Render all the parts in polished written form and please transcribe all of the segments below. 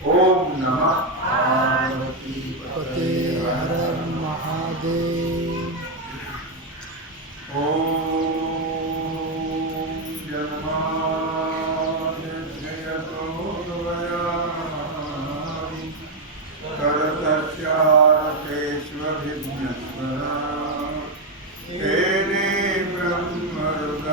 ओम नमः पार्वती पते हर महादेव। ओम जन्माद्यस्यतो द्वयामि करतस्यार्तेष्वभिघ्नस्वरा तेने ब्रह्मरुदादिकवये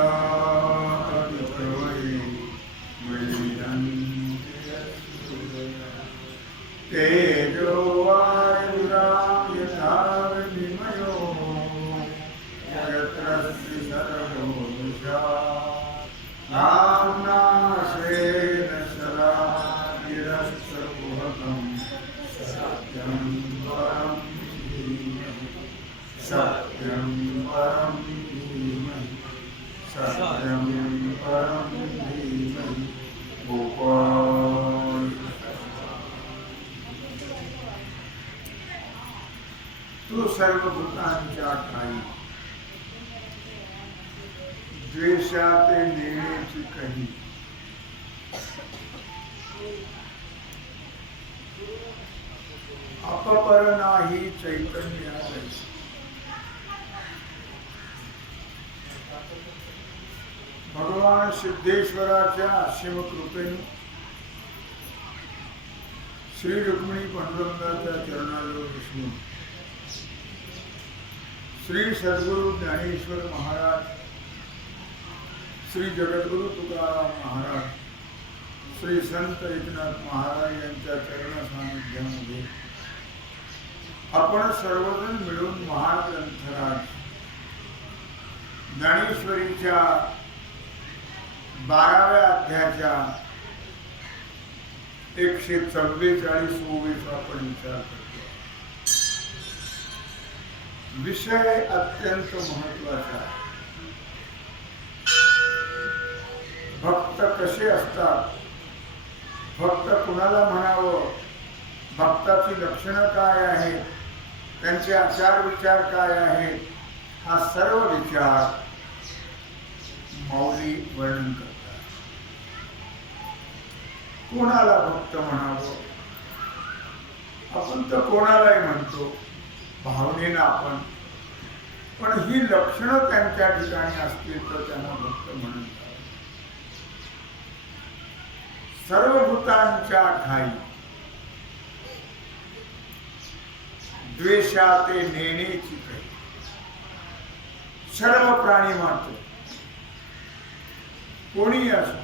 तेजो वायुरां यथा विनिमयो यत्र सर्वो दृशा नाम्ना स्वेन सदा निरस्तकुहकं सत्यं परं धीमहि सत्यं परं धीमहि सत्यं परं धीमहि गोपाल। तो सर्वभूतांच्या ठाई द्वेषाते नेण्याची कही अपपर नाही चैतन्याला। भगवान सिद्धेश्वराच्या असीम कृपेने श्री रुक्मिणी पांडुरंगाच्या चरणाजवळ बसून श्री सद्गुरु ज्ञानेश्वर महाराज, श्री जगद्गुरु तुकाराम महाराज, श्री संत एकनाथ महाराज यांच्या चरण सानिध्यामध्ये आपण सर्वजण मिळून महान ग्रंथराज ज्ञानेश्वरीच्या 12व्या अध्यायाच्या 144 ओवीचा आपण विचार करतो। विषय अत्यंत महत्वाचा। भक्त कसे असतात, भक्त कुणाला म्हणावं, भक्ताची लक्षणं काय आहेत, त्यांचे आचार विचार काय आहेत, हा सर्व विचार माऊली वर्णन करतात। कोणाला भक्त म्हणावं, आपण तर कोणालाही म्हणतो भावनेनं आपण, पण ही लक्षणं त्यांच्या ठिकाणी असतील तर त्यांना भक्त म्हणतात। सर्वभूतांच्या ठाई द्वेषाते नेण्याची कही। सर्व प्राणी मात्र कोणी असो,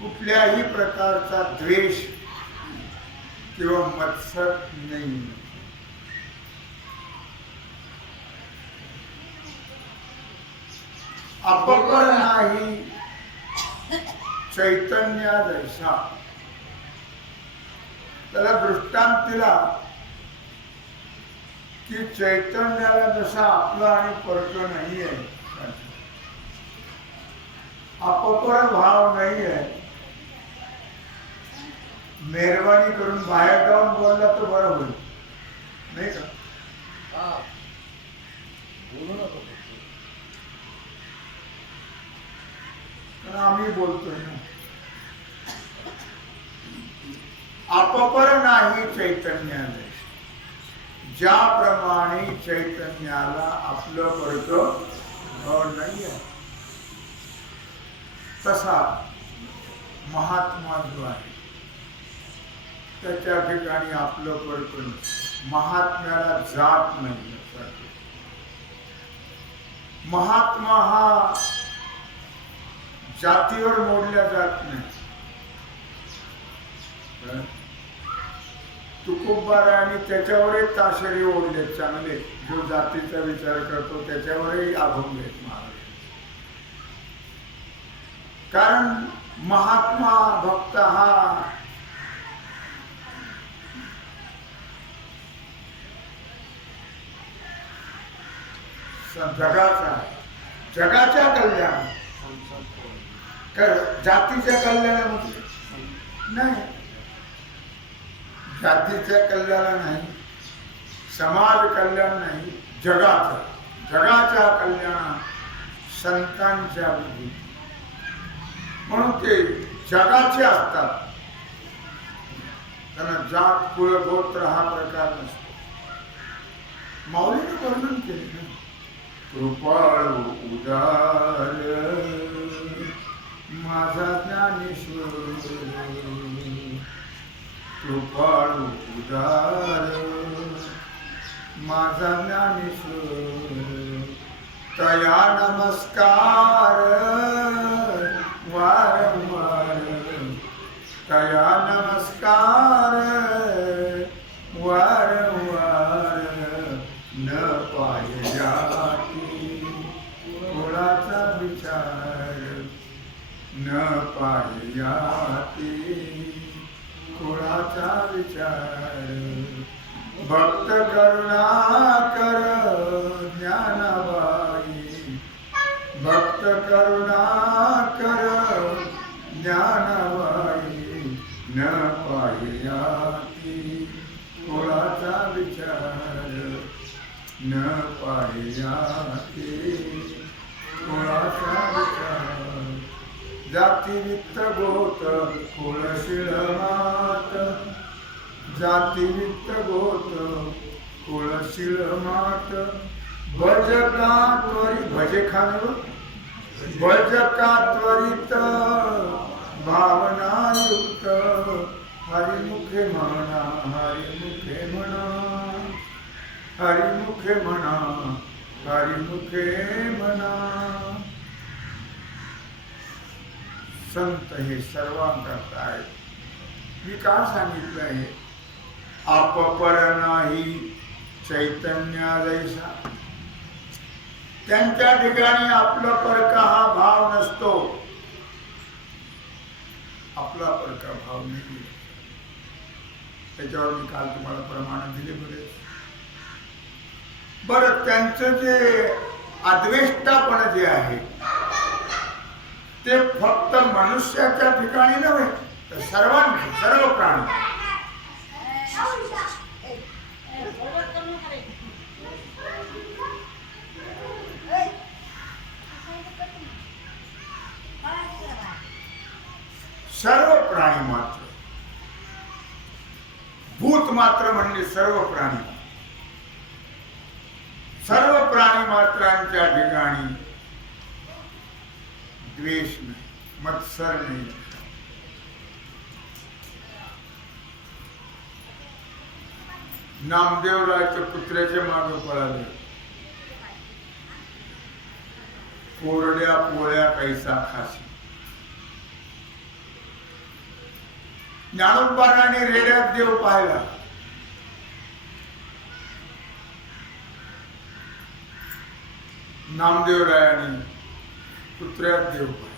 कुठल्याही प्रकारचा द्वेष किंवा मत्सर नाही। अपकर नाही चैतन्य जैसा। त्याला दृष्टांत दिला की चैतन्याला जसा आपला आणि परक नाही आहे, अपकर भाव नाही आहे। मेहरबानी करून बाहेर जाऊन बोलला तर बरं होईल, नाही का? कारण आम्ही बोलतोय ना। अपपर नाही चैतन्याने, ज्याप्रमाणे चैतन्याला आपलं परक नाही आहे, तसा महात्मा जो आहे त्याच्या ठिकाणी आपलं परक महात्म्याला जात नाही। महात्मा हा जातीवर मोडल्या जात नाही। तुकोबाराने त्याच्यावरही ताशेरे ओढले चांगले, जो जातीचा विचार करतो त्याच्यावरही अभंगले महाराज। कारण महात्मा भक्त हा जगाचा, जगाच्या कल्याण, जातीच्या कल्याणामध्ये नाही, जातीच्या कल्याण नाही, समाज कल्याण नाही, जगाच्या कल्याण संतांच्या बुद्धी। म्हणून ते जगाचे असतात. त्यांना जात कुळ गोत्र हा प्रकार नसतो. माऊलीने वर्णन केले ना, कृपाळू उदार माझा ज्ञानेश्वर, कृपाळू उदार माझा ज्ञानेश्वर, तया नमस्कार वारंवार, तया नमस्कार वारंवार, न पाहिजाती कुळाचा विचार, न पाहिजाती कुळाचा विचार, भक्त करुणाकर ज्ञानबाई, भक्त करुणाकर ज्ञानबाई, न पाहियाती कुळाचा विचार, न पाहियाती कुळाचा विचार, जाती वित्त गोत कुळशीळ मात, जाती वित्त गोत कुळशीळ मात, भज का त्वरित भजे खान भज का त्वरित भावनायुक्त, हरिमुखे म्हणा हरिमुखे म्हणा हरिमुखे म्हणा हरिमुखे म्हणा. संत हे सर्वांकरता आहेत. मी का सांगितलं आहे, आपपर नाही चैतन्यालयसा. त्यांच्या ठिकाणी आपला परका हा भाव नसतो. आपला परका भाव नाही. त्याच्यावर मी काल तुम्हाला प्रमाण दिले बरं. त्यांचं जे अद्वेष्टापण जे आहे ते फक्त मनुष्याच्या ठिकाणी नव्हे, तर सर्वांचे सर्व प्राणी. सर्व प्राणी मात्र, भूत मात्र म्हणजे सर्व प्राणी, सर्व प्राणी मात्रांच्या ठिकाणी द्वेष नाही, मत्सर नाही. नामदेवरायच्या पुत्राच्या मागे पळाले, कोरड्या पोळ्या कैसा खाशी. ज्ञानोबाने रेड्यात देव पाहिला. नामदेवरायाने पुत्र्यात देव पाहिला.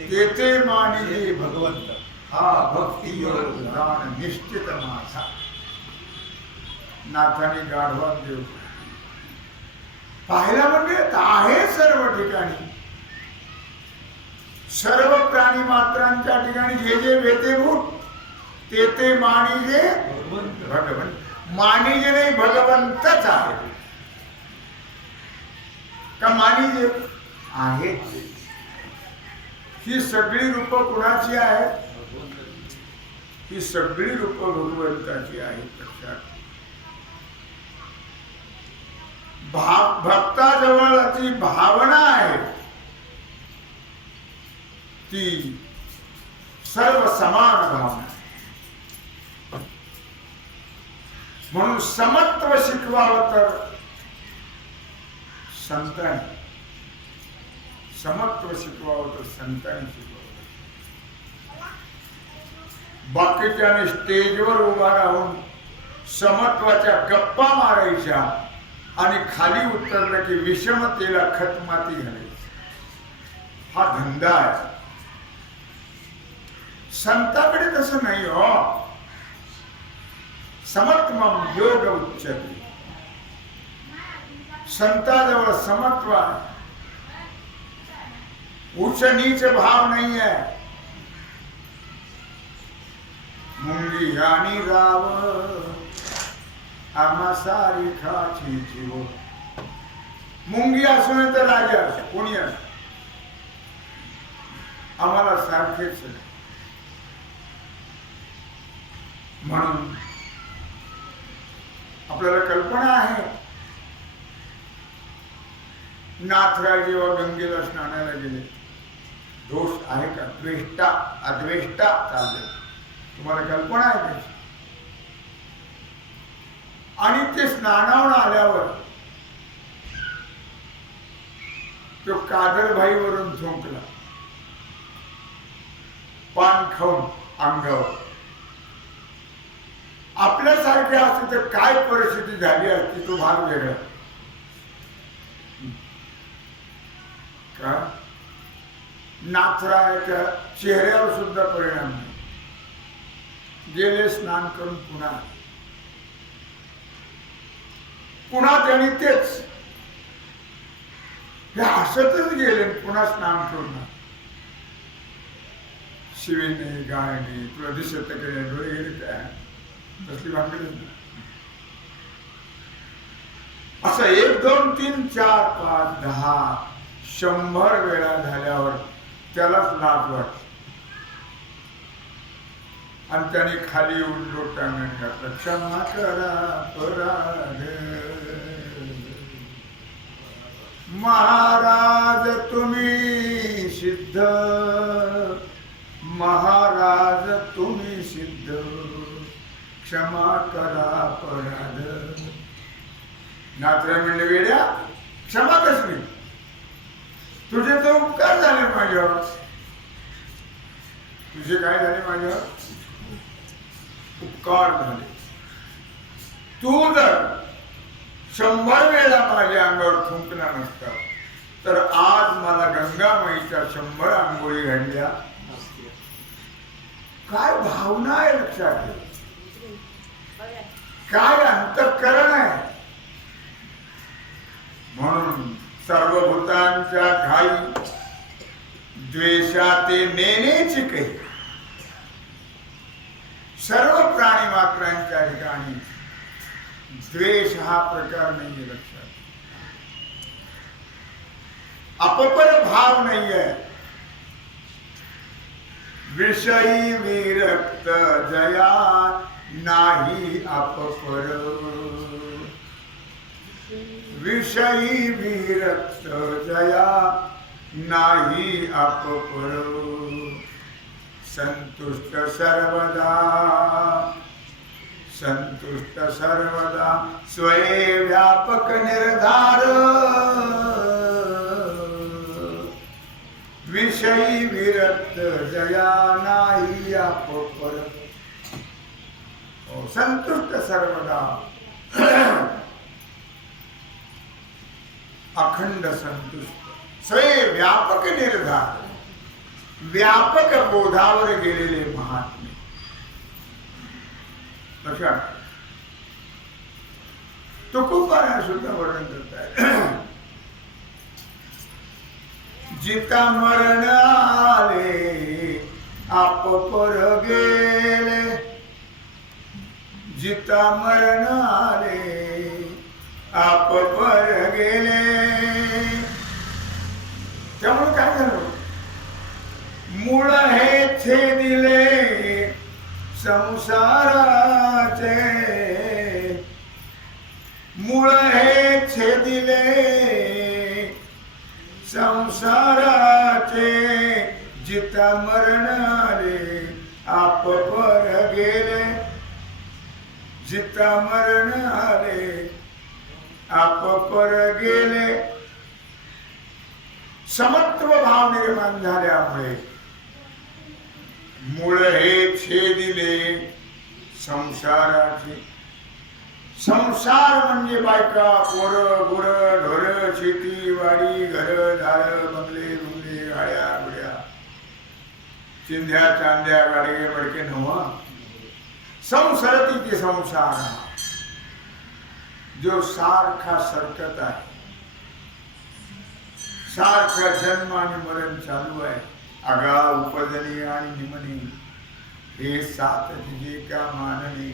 तेथे मानिले भगवंत, हा भक्ती योग दान निश्चित माझा. नाथाने गाढवात देव पाहिला म्हणजे आहे सर्व ठिकाणी, सर्व प्राणी मात्रांच्या ठिकाणी जे जे वेतेभूत ते ते मानिजे भगवंत. मानिजे नाही, भगवंतच आहे. का मानिजे आहेत. ही सगळी रूप कुणाची आहेत? ही सगळी रूप भगवंताची आहेत. लक्षात. भक्ताजवळ जी भावना आहे ती सर्व समान भावना. म्हणून समत्व शिकवावं तर संतांनी, समत्व शिकवावं तर संतांनी शिकवावं. बाकीच्याने स्टेजवर उभा राहून समत्वाच्या गप्पा मारायच्या आणि खाली उतरलं की विषमतेला खतमाती घालायची. हा धंदा आहे. संताकडे तसं नाही हो. समत्वम योग उच्चते. संताजवळ समत्व आहे. उच्च नीच भाव नाही आहे. मुंगी यानी राव आम्हा सारी खाची जीव. मुंगी असो नाही तर राजा असो, कोणी असो, आम्हाला सारखेच आहे. म्हणून आपल्याला कल्पना आहे, नाथराज जेव्हा गंगेला स्नानाला गेले, दोष आहे का? द्वेष्टा अद्वेष्टा चालले, तुम्हाला कल्पना आहे त्याची. आणि ते स्नानावून आल्यावर तो कादरभाईवरून झोंकला, पान खाऊन अंगावर. आपल्यासारखे असते तर काय परिस्थिती झाली असती, तो भाग वेगळा. का नाथरायाच्या चेहऱ्यावर सुद्धा परिणाम नाही. गेले स्नान करून पुन्हा त्यांनी तेच हे हसतच गेले, पुन्हा स्नान करून. शिवी नाही, गाय नाही, तुला दिसत गेले, डोळे गेले काय कसली भाकरी. असं 1 2 3 4 5 10 100 वेळा झाल्यावर त्यालाच लाज वाटते. आणि त्याने खाली येऊन लोटांगण घातलं, क्षमा करा पराध महाराज तुम्ही सिद्ध, महाराज तुम्ही सिद्ध, क्षमा करा पराध. नाथराय म्हणले, वेड्या क्षमा कसली, तुझे तर उपकार झाले माझ्यावर. तुझे काय झाले माझ्यावर? उपकार झाले. तू जर 100 वेळा माझ्या अंगावर थुंकला नसता तर आज मला गंगामाईच्या 100 आंघोळी घडल्या. काय भावना आहे लक्षात घे, काय अंतःकरण आहे. म्हणून सर्वभूतांच्या घाई द्वेषाते नेनेची काही. सर्व प्राणी मात्रांच्या ठिकाणी द्वेष हा प्रकार नाही लक्षात. अपपर भाव नाही आहे. विषयी विरक्त जया नाही अपपर. विषयी विरक्त जया नाही अपपर. संतुष्ट सर्वदा, संतुष्ट सर्वदा स्वये व्यापक निर्धार. विषयी विरक्त जया नाही अपपर. संतुष्ट सर्वदा, अखंड संतुष्ट, स्वये व्यापक निर्धार, व्यापक बोधावर गेलेले महात्मे. लक्षात तुकोबाराय सुद्धा वर्णन करताय. जिता मरण आले आप पर गेले, जिता मरण आले आप पर गेले. त्यामुळे काय झालं? मूळ हे छेदिले संसाराचे, मूळ हे छेदिले संसाराचे. जिता मरण आले आप पर गेले, जिता मरण आले आप पर गेले. समत्व भाव निर्माण झाल्यामुळे मूळ हे छेदिले संसाराचे. संसार म्हणजे बायका, पोरं, गुरं, ढोरं, शेती, वाडी, घर, दार, बंगले, रुंगले, गाड्या, गुड्या, चिंध्या, चांद्या, गाडगे, बडके नव्हा. संसरती ते संसार जो सारखा सरकत आहे, सारखा जन्म आणि मरण चालू आहे. आगा उपजनी आणि निमनी हे सात जे का माननी.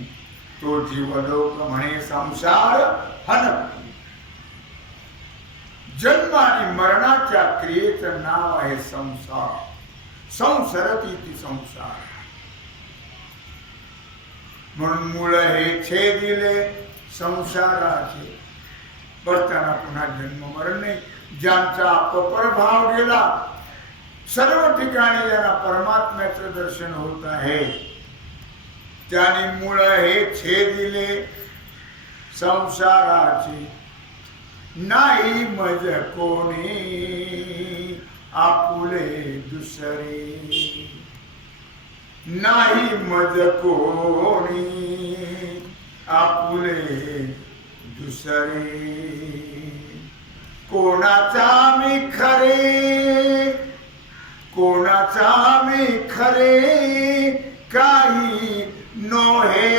तो जीवलोक म्हणे संसार हन. जन्म आणि मरणाच्या क्रियेचं नाव आहे संसार. संसरती ती संसार. म्हणून मूळ हे छेदिले संसाराचे. बसताना पुन्हा जन्म मरण नाही. ज्यांचा अपपर भाव गेला, सर्व ठिकाणी ज्यांना परमात्म्याचं दर्शन होत आहे, त्याने मूळ हे छेदिले संसाराचे. नाही मज कोणी आपुले दुसरे. नाही मज कोणी आपुले दुसरे. कोणाचा मी खरे, कोणाचा मी खरे काही नोहे.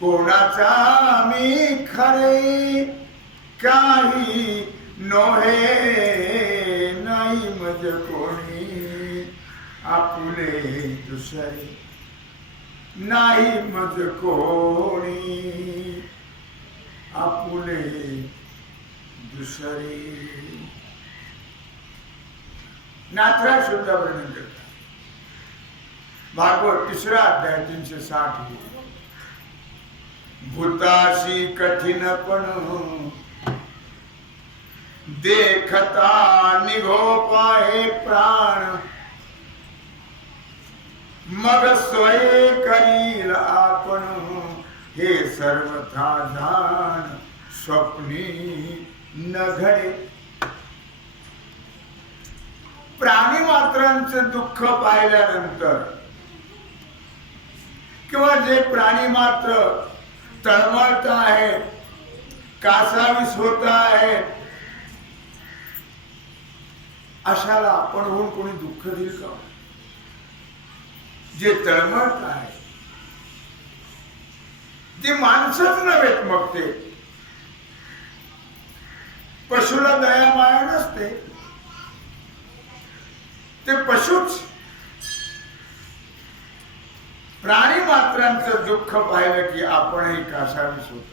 कोणाचा मी खरे काही नोहे. नाही मज कोणी आपुले दुसरे. नाही मज कोणी आपुले दुसरे. नाथराज सुद्धा वर्णन करतात. भागवत 3रा अध्याय 360. भूताशी कठीणपण देखता निघो पाहे प्राण. मग स्वये करील आपण हे सर्वथा जाण. स्वप्नी न घडे. प्राणी मात्रांचं दुःख पाहिल्यानंतर किंवा जे प्राणी मात्र तळमळत आहे, कासावीस होत आहे, अशाला आपण होऊन कोणी दुःख देईल का? जे तळमळत आहे ते माणसंच नव्हेत. मग ते पशुला दया माया नसते, ते पशुच. प्राणी मात्रांचं दुःख पाहिलं की आपणही कासावीस होत.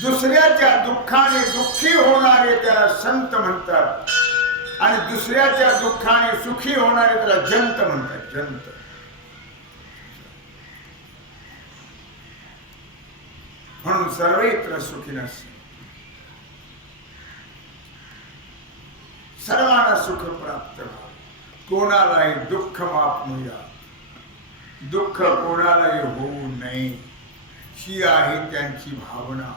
दुसऱ्याच्या दुःखाने दुःखी होणारे त्याला संत म्हणतात आणि दुसऱ्याच्या दुःखाने सुखी होणारे त्याला जंत म्हणतात. जंत. म्हणून सर्वत्र सुखीनस. सर्वांना सुख प्राप्त व्हावं. कोणालाही दुःख मापणूया. दुःख कोणालाही होऊ नये ही आहे त्यांची भावना.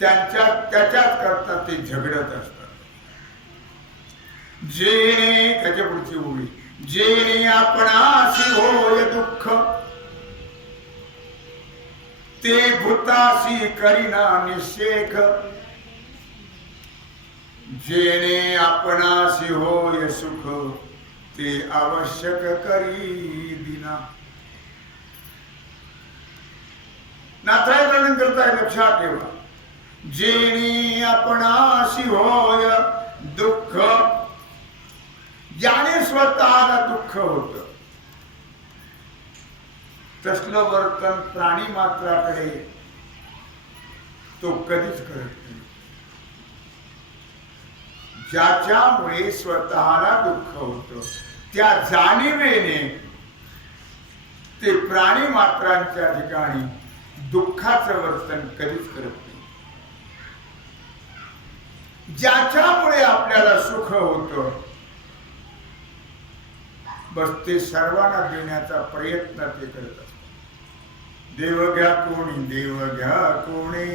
त्याच्याच करता ते झगडत असतात. जेणे त्याच्या पुढची ओळी. जेणे आपणासी होय दुःख ते भूतासी करीना निषेख. जेणे आपणासी होय सुख ते आवश्यक करी दिना. नाथराय वर्णन करताय, लक्षात ठेवा. जेणे आपणासी होय दुःख. ज्याने स्वतःला दुःख होत तसलं वर्तन प्राणी मात्राकडे तो कधीच करत नाही. ज्याच्यामुळे स्वतःला दुःख होतं त्या जाणीवेने ते प्राणी मात्रांच्या ठिकाणी दुःखाचं वर्तन कधीच करत नाही. ज्याच्यामुळे आपल्याला सुख होतं बस ते सर्वांना देण्याचा प्रयत्न ते करत असतात. देव घ्या कोणी, देव घ्या कोणी,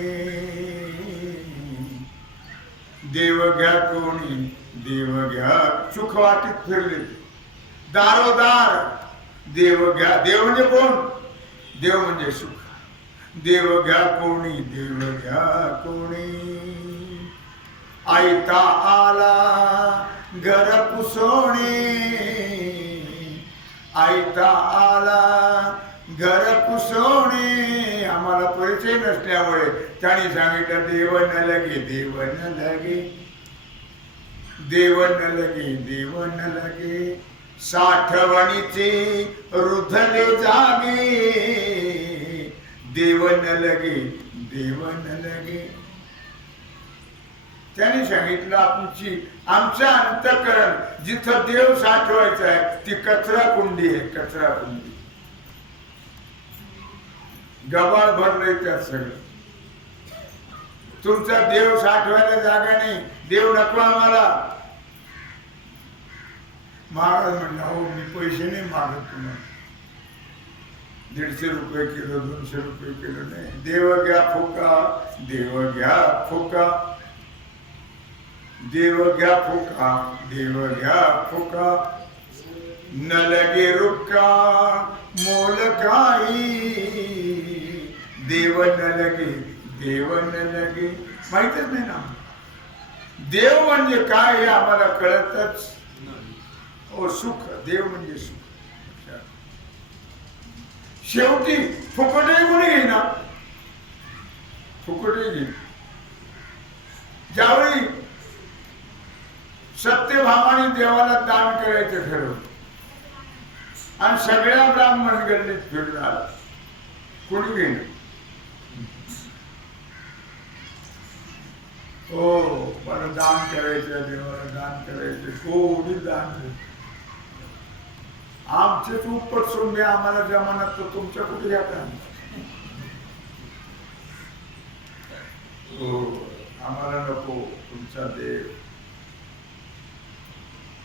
देव घ्या कोणी, देव घ्या. सुख वाटीत फिरले दारोदार. देव घ्या. देव म्हणजे कोण? देव म्हणजे सुख. देव घ्या कोणी, देव घ्या कोणी. आयता आला घर पुसोणे. आयता आला घर पुसोणे. आम्हाला परिचय नसल्यामुळे त्यांनी सांगितलं देव न लगे, देव न लगे, देव न लगे, देव न लगे. साठवणीचे रुधले जागे. देव न लगे, देव न लगे. त्याने सांगितलं आमचं अंतःकरण जिथं देव साठवायचा आहे ती कचरा कुंडी आहे. कचरा कुंडी गबाळ भरलंय त्यात सगळं. तुमचा देव साठवायला जागा नाही. देव नको आम्हाला. महाराज म्हणला हो मी पैसे नाही मागत तुम्हाला. 150 रुपये किलो 200 रुपये किलो नाही. देव घ्या फुका. देव घ्या फुका. देव घ्या फुका. देव घ्या फुका. न लगे रुका मोल काही. देव न लगे. देव न लगे. माहितच नाही ना देव म्हणजे काय हे आम्हाला कळतच. ओ सुख. देव म्हणजे सुख. शेवटी फुकटही कोणी घेईना. फुकटही घे. ज्यावेळी सत्यभामाने देवाला दान करायचं ठरवलं आणि सगळ्या ब्राह्मण गल्लीत फिरून आला. कोणी घेईना. हो मला दान करायचं. देवाला दान करायचं. कोणी दान करायचं. आमचेच उपट सोडले. आम्हाला जमानात तर तुमच्या कुठे घ्या. हो आम्हाला नको तुमचा देव.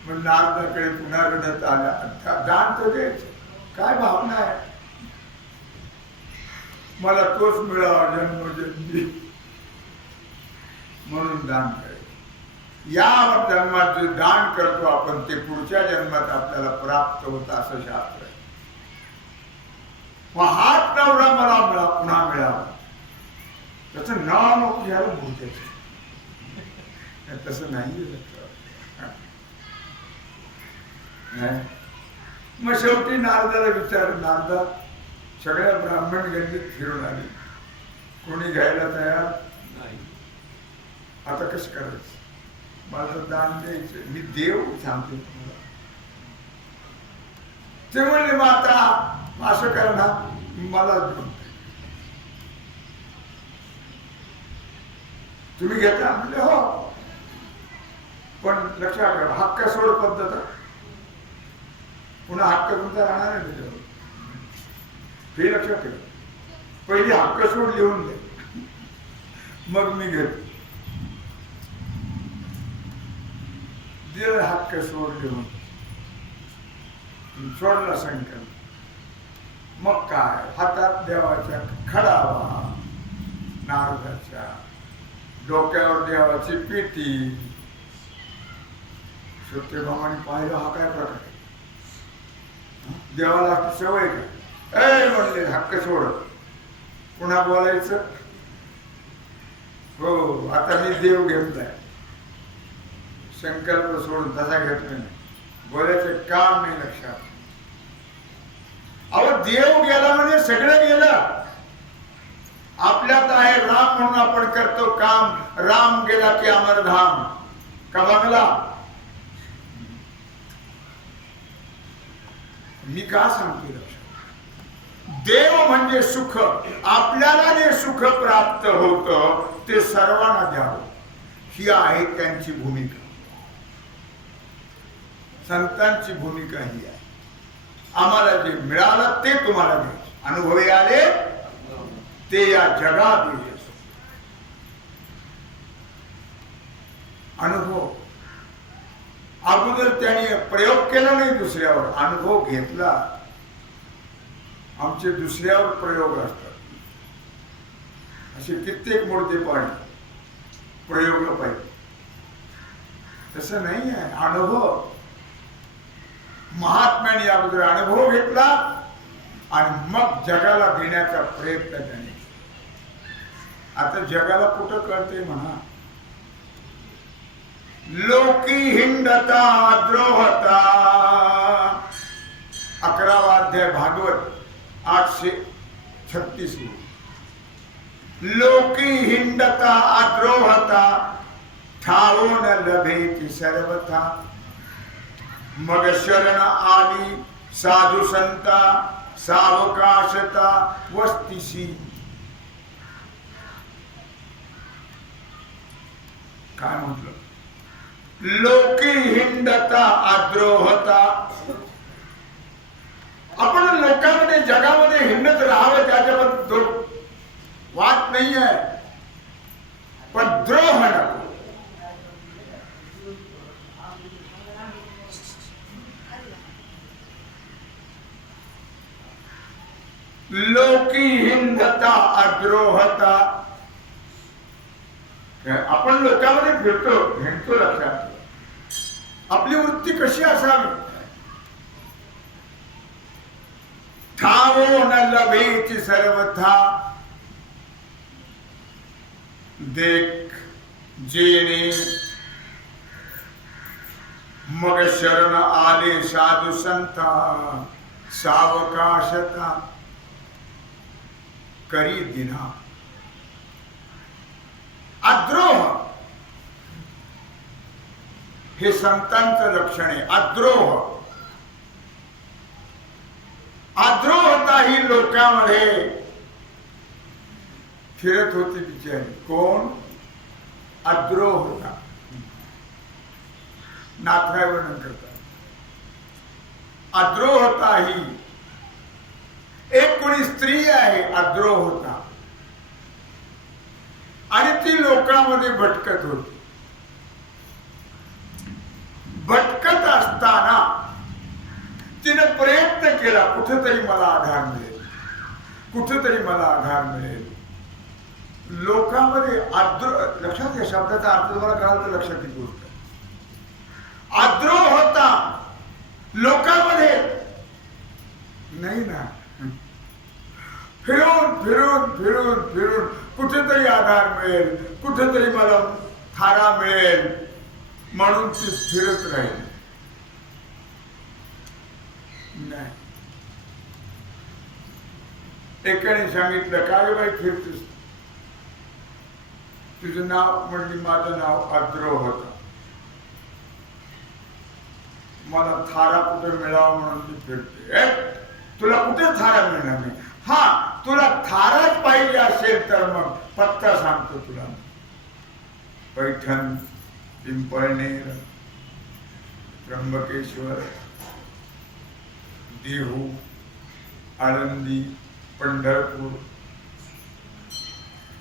मग नारदाकडे पुन्हा रडत आला. दान तर द्यायचं. काय भावना आहे. मला तोच मिळावा जन्मजन्मी म्हणून दान करायचं. या जन्मात जे दान करतो आपण ते पुढच्या जन्मात आपल्याला प्राप्त होत असं शास्त्र आहे. मग हाच नवरा मला पुन्हा मिळावा त्याचं नाव नको घ्यायला भूतायचं. तसं नाही. मग शेवटी नारदाला विचारलं. नारदा सगळ्या ब्राह्मण गल्लीत फिरून आली. कोणी घ्यायला तयार नाही. आता कसं करायचं. मला दान द्यायचं. मी देव सांगतो तुम्हाला. ते म्हणले मग आता असं करा ना मला तुम्ही घेता. म्हणजे हो पण लक्षात ठेवा हक्क सोड पद्धत. पुन्हा हक्क तुमचा राहणार आहे त्याच्यावर. हे लक्षात ठेवा. पहिली हक्क सोड लिहून द्या मग मी घेतो. दिलं हक्क सोड लिहून. सोडला संकल्प. मग काय हातात देवाच्या खडावा. नारदाच्या डोक्यावर देवाची पेटी. सत्यभामाने पाहिलं हा काय प्रकार. देवाला सवय काय म्हणले हक्क सोड. पुन्हा बोलायचं. हो आता मी देव घेतलाय. संकल्प सोडून तसा घेतला नाही. बोलायचं काम नाही. लक्षात. अहो देव गेला म्हणजे सगळं गेलं. आपल्यात आहे राम म्हणून आपण करतो काम. राम गेला की अमरधाम का बंगला. मी का सांगतो लक्षात. देव म्हणजे सुख. आपल्याला जे सुख प्राप्त होतं ते सर्वांना द्यावं ही आहे त्यांची भूमिका. संतांची भूमिका ही आहे. आम्हाला जे मिळालं ते तुम्हाला द्यायचं. अनुभवी आले ते या जगात येईल. अनुभव अगोदर त्याने प्रयोग केला नाही दुसऱ्यावर. अनुभव घेतला. आमचे दुसऱ्यावर प्रयोग असतात. असे कित्येक मोडते पाणी प्रयोग पाहिजे. तसं नाही आहे. अनुभव महात्म्याने अगोदर अनुभव घेतला आणि मग जगाला देण्याचा प्रयत्न त्याने. आता जगाला कुठं कळते म्हणा. लोकी हिंडता द्रोहता 11वा अध्याय भागवत 836. लोकी हिंडता अद्रोहता ठावो न लभेती सर्वथा. मग शरण आली साधू संता सावकाशता वस्तीशी. काय म्हटलं? लोकी हिंडता अद्रोहता. आपण लोकांमध्ये जगामध्ये हिंडत राहावं त्याच्याबद्दल वाद नाही आहे, पण द्रोह नको. लोकी हिंडता अद्रोहता. आपण लोकांमध्ये फिरतो हिंडतो, लक्षात आपली वृत्ती कशी असावी? ठावो न लभेची सर्वथा. देख जेणे मग शरण आले साधू संता. सावकाशता करी दिना. अद्रोह हे संतांचं लक्षण आहे. अद्रोह, अद्रोहता ही लोकांमध्ये फिरत होती बिचारी. कोण? अद्रोहता. नाथराय वर्णन करतात. अद्रोहता ही एक कोणी स्त्री आहे अद्रोहता, आणि ती लोकांमध्ये भटकत होती. भटकत असताना तिने प्रयत्न केला, कुठेतरी मला आधार मिळेल, कुठेतरी मला आधार मिळेल. लोकांमध्ये लक्षात घ्या, शब्दाचा अर्थ तुम्हाला कळाला तर लक्षात घ्या. गोष्ट अद्रोहता लोकांमध्ये नाही ना. फिरून फिरून फिरून फिरून कुठेतरी आधार मिळेल, कुठेतरी मला थारा मिळेल म्हणून ती फिरत राहील. नाही. एकाने सांगितलं, काय बाई फिरतेस? तुझं नाव म्हणली, माझं नाव अद्रोहता. मला थारा कुठे मिळावा म्हणून ती फिरते. तुला कुठे थारा मिळणार नाही. हा, तुला थाराच पाहिजे असेल तर मग पत्ता सांगतो तुला. पैठण, पिंपळनेर, त्र्यंबकेश्वर, देहू, आळंदी, पंढरपूर,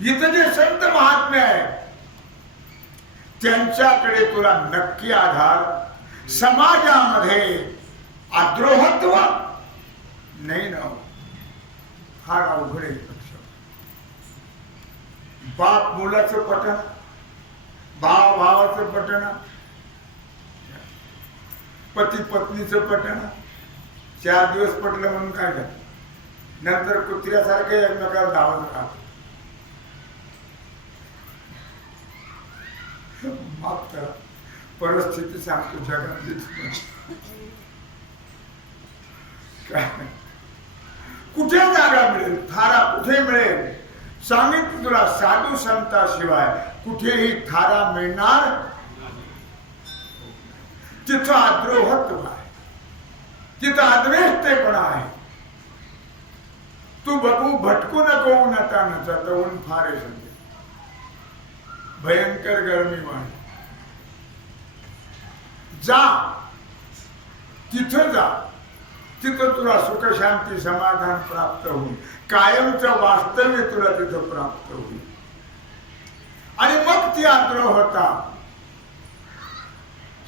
इथं जे संत महात्मे आहेत त्यांच्याकडे तुला नक्की आधार. समाजामध्ये अद्रोहत्व नाही ना, फार अवघड आहे. बाप मुलाचं पटन, भाव भावाचं पटन, पती पत्नीचं पटन. 4 दिवस पटलं म्हणून काय झालं, नंतर कुत्र्यासारखे एकमेकाला धावत राहत. माफ करा, परिस्थिती सांगतो जगातली. काय कुठे जागा मिळेल, थारा कुठे मिळेल? सांगितलं तुला, साधू संताशिवाय कुठेही थारा मिळणार. तिथं अद्रोहत्व आहे, तिथं अद्वेष्टेपणा आहे. तू बघू भटकू नको उन्हातानं, तर ऊन फार आहे सध्या, भयंकर गरमी वाढ. जा तिथं जा, तिथं तुला सुख शांती समाधान प्राप्त होईल. कायमचं वास्तव्य तुला तिथं प्राप्त होईल. आणि मग ती अद्रोहता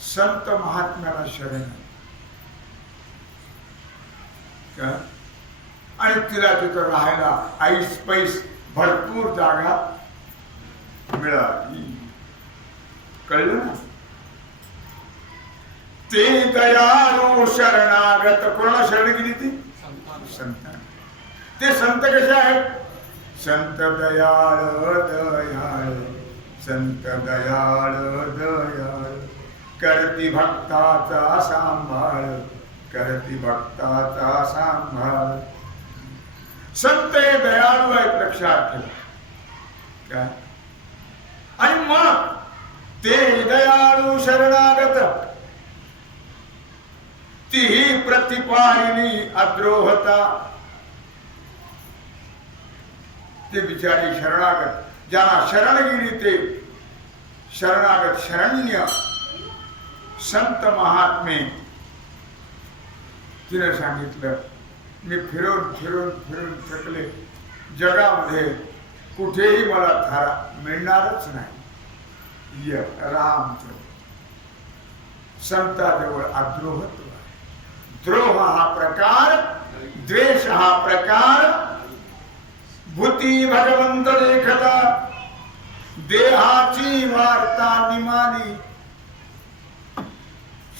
संत महात्म्याला शरण आणि तिला तिथं राहायला ऐस पैस भरपूर जागा मिळाली. कळलं ना? ते दयाळू शरणागत. कोणाला शरण गेली ती? संत. ते संत कसे आहेत? संत दयाळ दयाळ, संत दयाळ दयाळ, करती भक्ताचा सांभाळ, करती भक्ताचा सांभाळ. संत हे दयाळू आहेत, लक्षात ठेवा. काय? आणि मग ते दयाळू शरणागत, तीही प्रतिपाहिनी अद्रोहता. ते बिचारी शरणागत, ज्यांना शरण गेली ते शरणागत शरण्य संत महात्मे तिने सांगितलं, मी फिरून फिरून फिरून थकले, जगामध्ये कुठेही मला थारा मिळणारच नाही. राम संताजवळ अद्रोहत्व आहे. द्रोह हा प्रकार, द्वेष हा प्रकार, भूती भगवंत देखता देहाची वार्ता निमाली.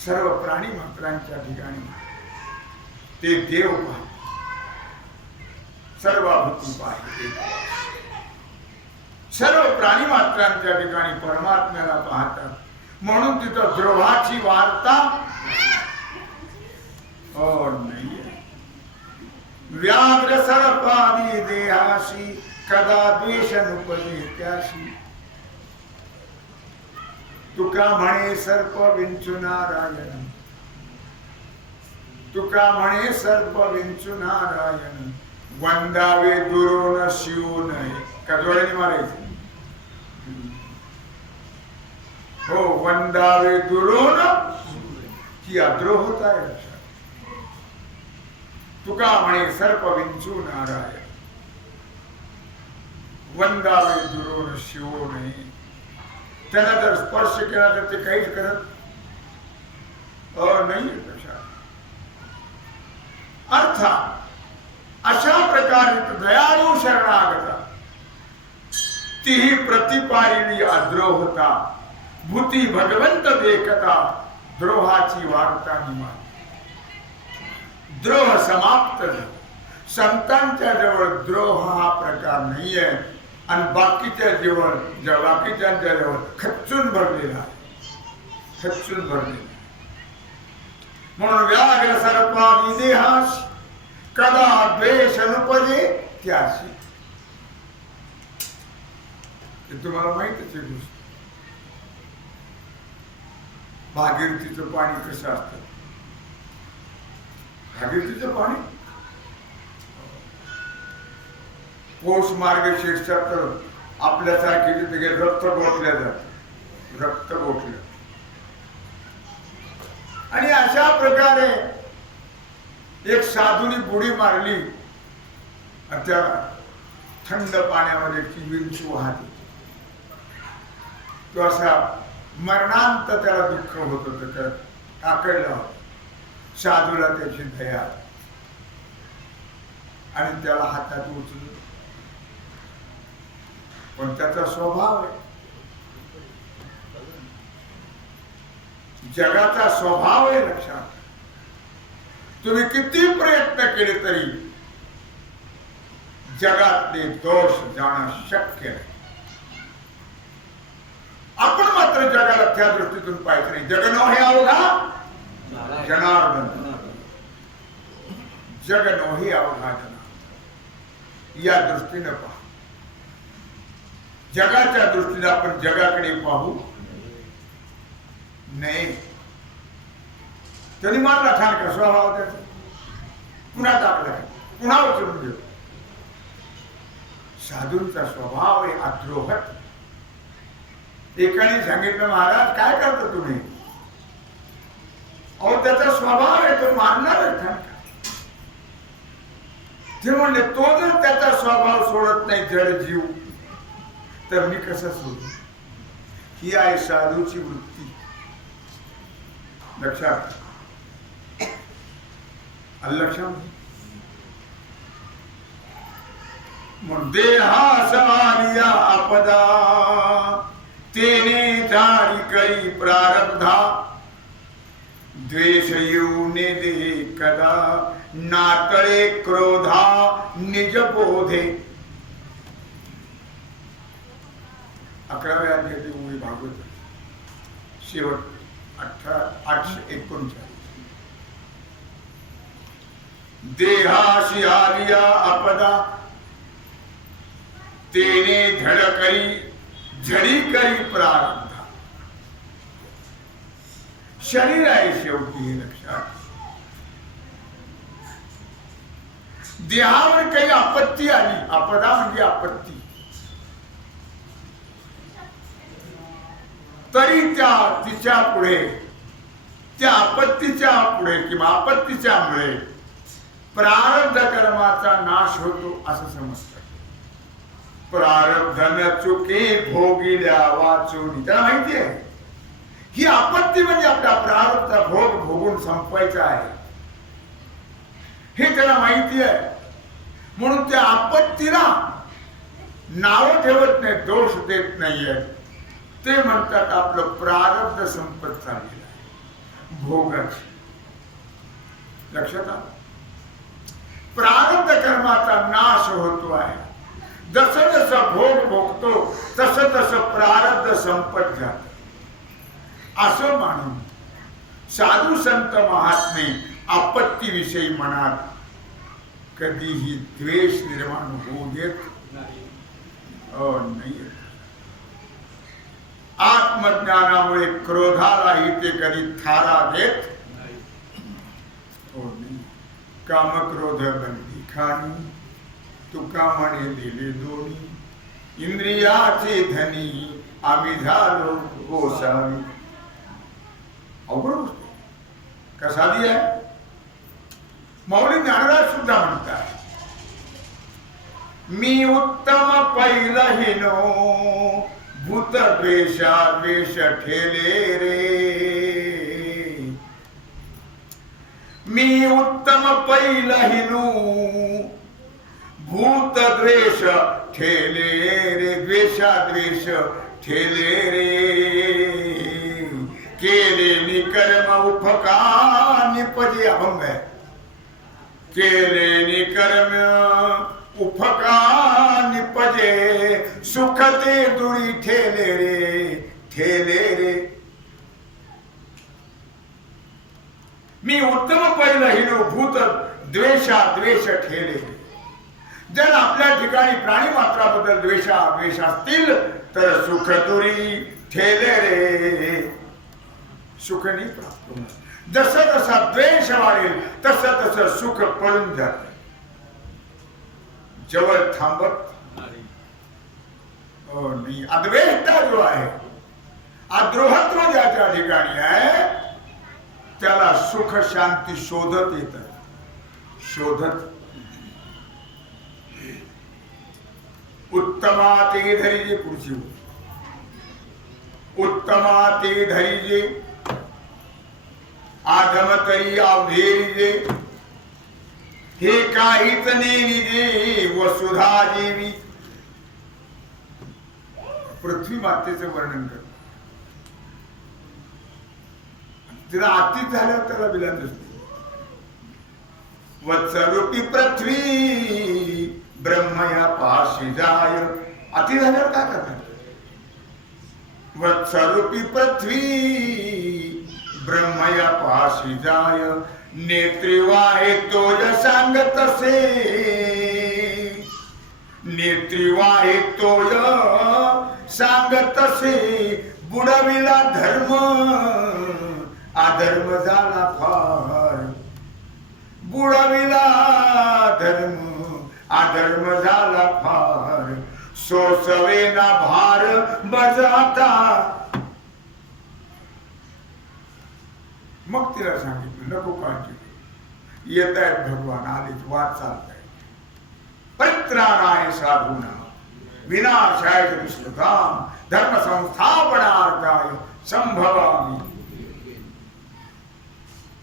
सर्व प्राणी मात्रांच्या ठिकाणी ते देव पाहते, सर्व भूती पाहते, सर्व प्राणी मात्रांच्या ठिकाणी परमात्म्याला पाहतात. म्हणून तिथं द्रोहाची वार्ता नाही. व्याघ्र सर्पादी देहाशी कदा द्वेष नुपजे त्याशी. तुका म्हणे सर्प विंचू नारायण, तुका म्हणे सर्प विंचू नारायण. वंदावे दुरोन शिव नये. का जोड्याने मारायचं? हो, वंदावे दुरोन ही अद्रोहता आहे. तुका म्हणे सर्प विंचू नारायण, वंदावे दुरोन शिव नये. त्याला जर स्पर्श केला तर ते काहीच करत नाही. अर्थात अशा प्रकारे दयाळू शरणागता तीही प्रतिपालिनी अद्रोहता, भूती भगवंत देखता द्रोहाची वार्ता निमाली. द्रोह समाप्त झाला. संतांच्या जवळ द्रोह हा प्रकार नाहीये आणि बाकीच्या बाकीच्यांच्या जवळ खच्चून भरलेला आहे, खच्चून भरलेला. म्हणून व्याघ्र सर्पादी देहास कदा द्वेष नुपजे त्याशी. हे तुम्हाला माहितच आहे गोष्ट. भागीरथीचं पाणी कसं असतं? भागीरथीचं पाणी पौष मार्गशीर्षात तर आपल्यासारखे तिथे रक्त गोठल्या जात, रक्त गोठलं. आणि अशा प्रकारे एक साधूने बुडी मारली, त्या थंड पाण्यामध्ये ती विंचू वाहते. तो असा मरणांत त्याला दुःख होत होतं, तर टाकळला होता. साधूला त्याची दया आणि त्याला हातात उचललं. पण त्याचा स्वभाव आहे, जगाचा स्वभाव आहे. लक्षात, तुम्ही किती प्रयत्न केले तरी जगातले दोष जाणं शक्य नाही. आपण मात्र जगाला त्या दृष्टीतून पाहिजे नाही. जगनो हे अवघा जनार्दन, जगनो हे अवघा जनार्दन, या दृष्टीने पहा. जगाच्या दृष्टीने आपण जगाकडे पाहू नाही. त्यांनी मारला ठाणका, स्वभाव त्याचा पुन्हा टाकला, पुन्हा उचलून घेऊ. साधूंचा स्वभाव आहे अद्रोहत. एकाने सांगितलं, महाराज काय करता तुम्ही? अहो त्याचा स्वभाव आहे, तो मारणार आहे ठाणका. ते म्हणले, तो जर त्याचा स्वभाव सोडत नाही जड जीव, तर मी कसं सोडू? ही आहे साधूची वृत्ती. लक्षात लक्षात म्हणून देहा समालिया आपदा तेने झाली करी प्रारब्धा द्वेष येऊने दे कदा नातळे क्रोधा निज बोधे. 11व्या अध्यायातील ओवी भागवत शेवट 839. देहाशी आलिया अपदा तेने झडी करी प्रारब्धा. शरीर आहे शेवटी, हे लक्षात. देहावर काही आपत्ती आली, आपदा म्हणजे आपत्ती. तरी तिच्या पुढे, त्या आपत्तीच्या पुढे किंवा आपत्तीच्या मुळे प्रारब्ध कर्माचा नाश होतो असं समजतात. प्रारब्ध न चुके भोगिल्या वाचून. त्याला माहिती आहे ही आपत्ती म्हणजे आपला प्रारब्ध भोग भोगून संपवायचा आहे, हे त्याला माहिती आहे. म्हणून त्या आपत्तीला नाव ठेवत नाही, दोष देत नाहीये. ते म्हणतात आपलं प्रारब्ध संपत चाललेलं आहे भोगाच. लक्षात आलं? प्रारब्ध कर्माचा नाश होतो आहे. जसं जसं भोग भोगतो तसं तसं प्रारब्ध संपत जात असं मानून साधू संत महात्मे आपत्तीविषयी मनात कधीही द्वेष निर्माण होऊ देत नाही. आत्मज्ञानामुळे क्रोधालाही ते कधी थारा देत नाही. कामक्रोध बंदी खाणी तुका म्हणे दिले दोन्ही, इंद्रियाचे धनी आम्ही झालो गोसावी. अवघड गोष्ट कसा दिया. माऊली ज्ञानराज सुद्धा म्हणतात, मी उत्तम पहिलहीनो भूत द्वेषा द्वेष ठेले रे. मी उत्तम पहिलहीनो भूत द्वेष ठेले रे. द्वेषा द्वेष ठेले रे. केले निकर्म उपका निपजे. अभंग आहे. केले निकर्म उपका निपजे सुख ते दुरी ठेले रे. ठेले रे. मी उत्तम पहिलहीनो भूत द्वेषा द्वेष ठेले. जर आपल्या ठिकाणी प्राणी मात्राबद्दल द्वेषा द्वेष असतील तर सुख दुरी ठेले रे. सुख नाही प्राप्त होणार. जसं जसा द्वेष वाढेल तसं तसं सुख पळून जात. जवळ थांबत नाही. अद्वेष्टा जो आहे, अद्रोहत्व ज्याच्या ठिकाणी आहे त्याला सुख शांती शोधत येत. शोधत. उत्तमा ते धरिजे. पुढची उत्तमा ते धरिजे आधम तरी आव्हेरिजे. हे काहीच नेनिजे वसुधा देवी. पृथ्वी मातेचं वर्णन कर. तिला अतीत झाल्यावर त्याला विलांत असते. वत्सरूपी पृथ्वी ब्रह्मया पाशी जाय. अति झाल्यावर काय करतात? वत्सरूपी पृथ्वी ब्रह्मया पाशी जाय. नेत्री वाहे तोय सांगत से. नेत्री वाहे तोय सांगत से. बुडविला धर्म अधर्म झाला फार. बुडविला धर्म अधर्म झाला फार. सोसवेना भार बजाता. मग तिला सांगितलं नको काळजी. येत आहेत भगवान. आलेच वाट चालत आहे. परित्राणाय साधूना विनाशाय दुष्कृताम धर्म संस्थापनार्थाय संभवामि.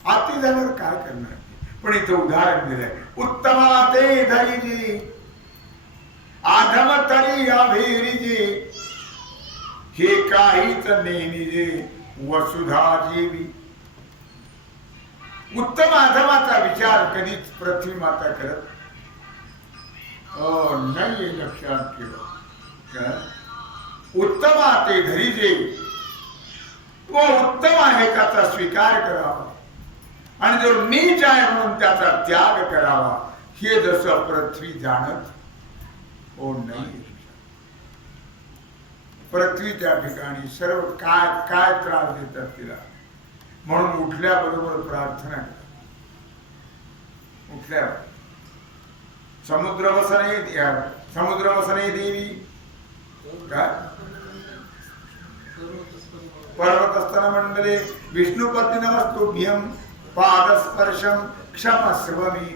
अति झाल्यावर काय करणार? पण इथं उदाहरण दिलंय. उत्तमा ते धरिजी आधम तरी आभेरिजे. हे काहीच नेनिजे वसुधा जीवी. उत्तम अधमाचा विचार कधीच पृथ्वी माता करत नाही. लक्षात ठेवा. उत्तमा ते धरिजे. तो उत्तम आहे त्याचा स्वीकार करावा आणि जो नीच आहे म्हणून त्याचा त्याग करावा. हे जसं पृथ्वी जाणत नाही. पृथ्वी त्या ठिकाणी सर्व काय काय त्रास देतात तिला. म्हणून उठल्याबरोबर प्रार्थना करा. उठल्यावर समुद्र वसने देवी काय पर्वतस्थल मंडले विष्णुपती नमस्तुभ्यम पादस्पर्शम क्षमस्व मी.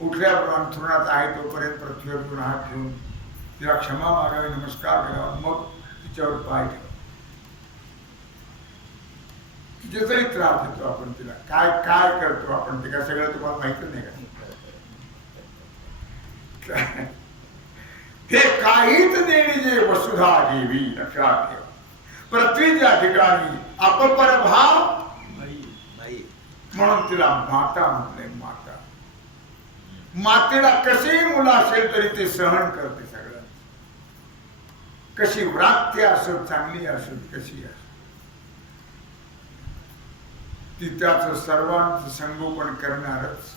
उठल्या अंथरुणात आहे तोपर्यंत पृथ्वीवरून हात ठेवून तिला क्षमा मागावी, नमस्कार करावा, मग तिच्यावर पाय ठेवा. तिचे तरी त्रास देतो आपण तिला, काय काय करतो आपण, ते काय सगळं तुम्हाला माहिती नाही का? हे काहीच देणे जे वसुधा देवी, लक्षात ठेवा. पृथ्वीच्या ठिकाणी अपपर भाव म्हणून तिला माता म्हटले. माता, मातेला कशी मुलं असेल तरी ते सहन करते सगळं. कशी व्रात्य असो, चांगली असो, कशी असो, ती त्याचं सर्वांचं संगोपन करणारच.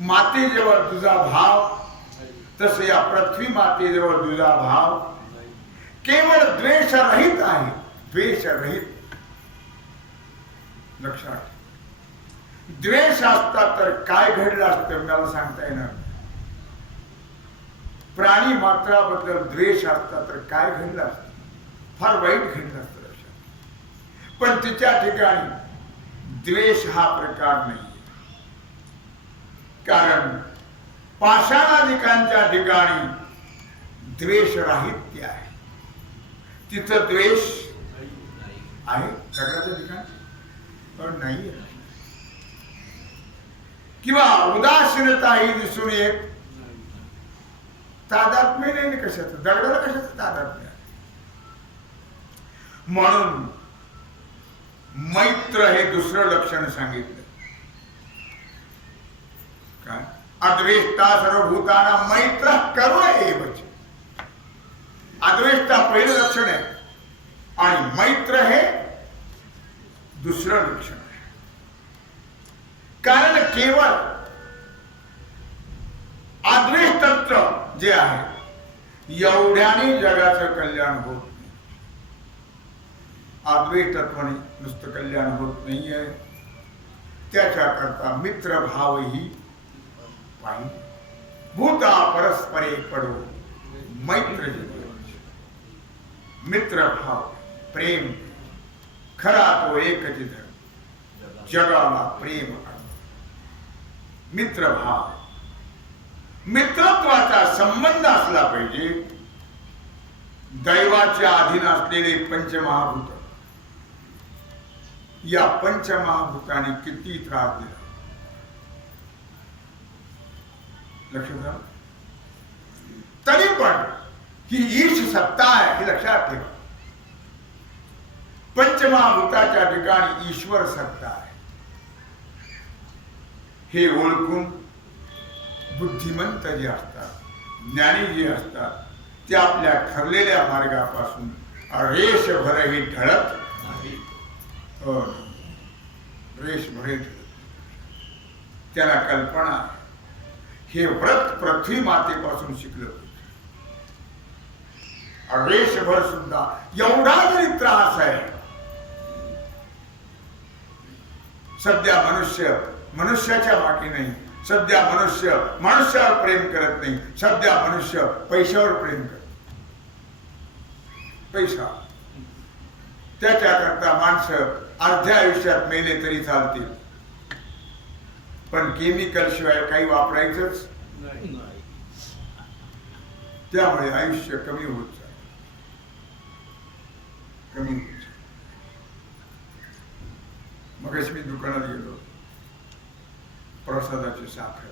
मातेजवळ तुझा भाव, तसे या पृथ्वी मातेजवळ तुझा भाव केवळ द्वेषरहित आहे. द्वेषरहित, लक्षात. द्वेष असता तर काय घडलं असतं मला सांगता येणार. प्राणी मात्राबद्दल द्वेष असता तर काय घडलं असतं, फार वाईट घडलं असतं लक्षात. पण तिच्या ठिकाणी द्वेष हा प्रकार नाही. कारण पाषाणादिकांच्या ठिकाणी द्वेष राहित्य आहे. तिथं द्वेष आहे, दगडाच्या ठिकाणी पण नाही. किंवा उदासीनता ही दिसून येत. तादात्म्य नाही कशाचं, दगडाला कशाचं तादात्म्य. म्हणून मैत्र हे दुसरं लक्षण सांगितलं. काय? अद्वेष्टा सर्वभूताना मैत्र करुण एवच. अद्वेष्टा पहिलं लक्षण आहे आणि मैत्र हे दुसरं लक्षण आहे. कारण केवळ अद्वेष तत्व जे आहे एवढ्याने जगाचं कल्याण होत नाही. अद्वेष तत्वाने नुसतं कल्याण होत नाहीये. त्याच्याकरता मित्रभावही पाहिजे. भूता परस्परे पडो मैत्र. मित्रभाव, प्रेम खरा तो एकच धर्म, जगाला प्रेम. मित्रभाव, मित्रत्वाचा संबंध असला पाहिजे. दैवाच्या अधीन असलेले पंचमहाभूत, या पंचमहाभूताने किती त्रास दिला लक्षात आलं. तरी पण ही ईश सत्ता आहे हे लक्षात ठेवा. पंचमहाभूताच्या ठिकाणी ईश्वर सत्ता आहे हे ओळखून बुद्धिमंत जे असतात, ज्ञानी जे असतात, ते आपल्या ठरलेल्या मार्गापासून रेषभरही ढळत नाही. रेषभरही ढळत. त्याला कल्पना हे व्रत पृथ्वी मातेपासून शिकलं. रेषभर सुद्धा एवढा जरी त्रास आहे. सध्या मनुष्य मनुष्याच्या मागे नाही. सध्या मनुष्य मनुष्यावर प्रेम करत नाही. सध्या मनुष्य पैशावर प्रेम करत. पैसा, त्याच्याकरता माणसं अर्ध्या आयुष्यात मेले तरी चालतील, पण केमिकल शिवाय काही वापरायचंच नाही. त्यामुळे आयुष्य कमी होत जाईल, कमी होत जाईल. मगच मी दुकानात गेलो, प्रसादाची साखर,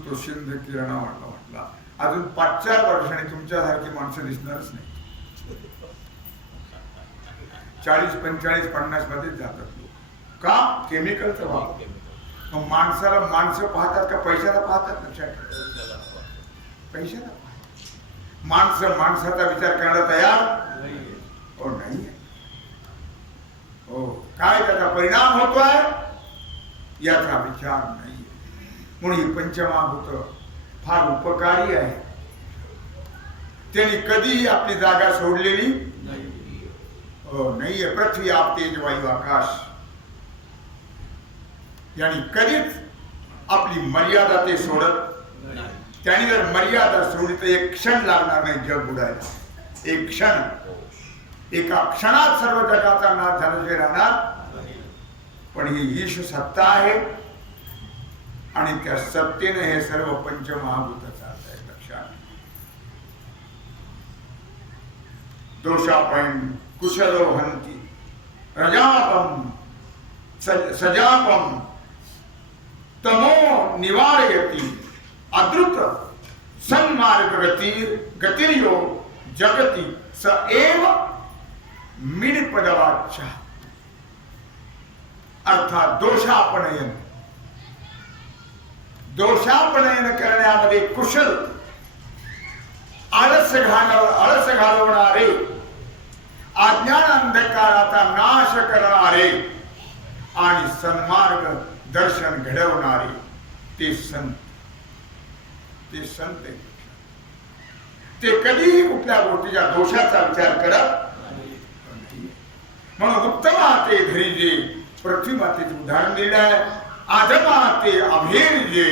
तो सिंध किराणा म्हटला अजून 5-4 वर्षांनी तुमच्यासारखी माणसं दिसणारच नाही. 40, 45, 50 मध्येच जातात लोक. का? केमिकलचा वापर. मग माणसाला माणसं पाहतात का पैशाला पाहतात? लक्षात, पैशाला. माणसं माणसाचा विचार करायला तयार हो नाही. हो, काय त्याचा परिणाम होतोय याचा विचार नाही. म्हणून ही पंचमहाभूत फार उपकारी आहे. त्यांनी कधीही आपली जागा सोडलेली नाहीये. पृथ्वी, आप, तेज, वायू, आकाश यांनी कधीच आपली मर्यादा ते सोडत. त्यांनी जर मर्यादा सोडली तर एक क्षण लागणार नाही जग बुडायला. एक क्षण, एका क्षणात सर्व जगाचा नाश झाल्याशिवाय राहणार पण ही ईश सत्ता आहे आणि त्या सत्तेने हे सर्व पंचमहाभूत चालत आहे. लक्षात दोषापण कुशलो हंती रजापम सजापम तमो निवारयति अद्रुत सन्मार्ग गतिर्यो जगति स एव मिणपदवाच्य. अर्थात दोषापनयन करण्यामध्ये कुशल, आळस घालवणारे, अज्ञान अंधकाराचा नाश करणारे आणि सन्मार्ग दर्शन घडवणारे ते संत आहेत. ते कधीही कुठल्या गोष्टीच्या दोषाचा विचार करत नाही. म्हणून उत्तमा ते धरिजे पृथ्वी मातेचे उदाहरण दिले आहे. आधमा ते अभेरजे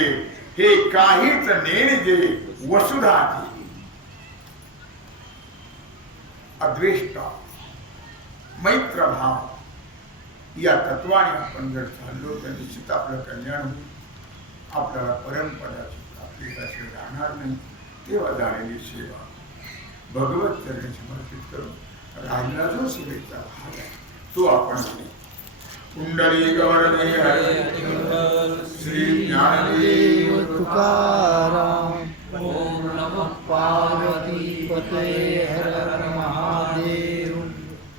हे काहीच नेणजे वसुधाचे. अद्वेष्टा मैत्र भाव या तत्वाने आपण जर चाललो तर निश्चित आपलं कल्याण होईल. आपल्याला परमपदाची प्राप्ती असे राहणार नाही. तेव्हा झालेली सेवा भगवत चरणी समर्पित करून राहिला जो सेवेचा भाग आहे तो आपण कुंडली गौरवे श्री ज्ञानदेव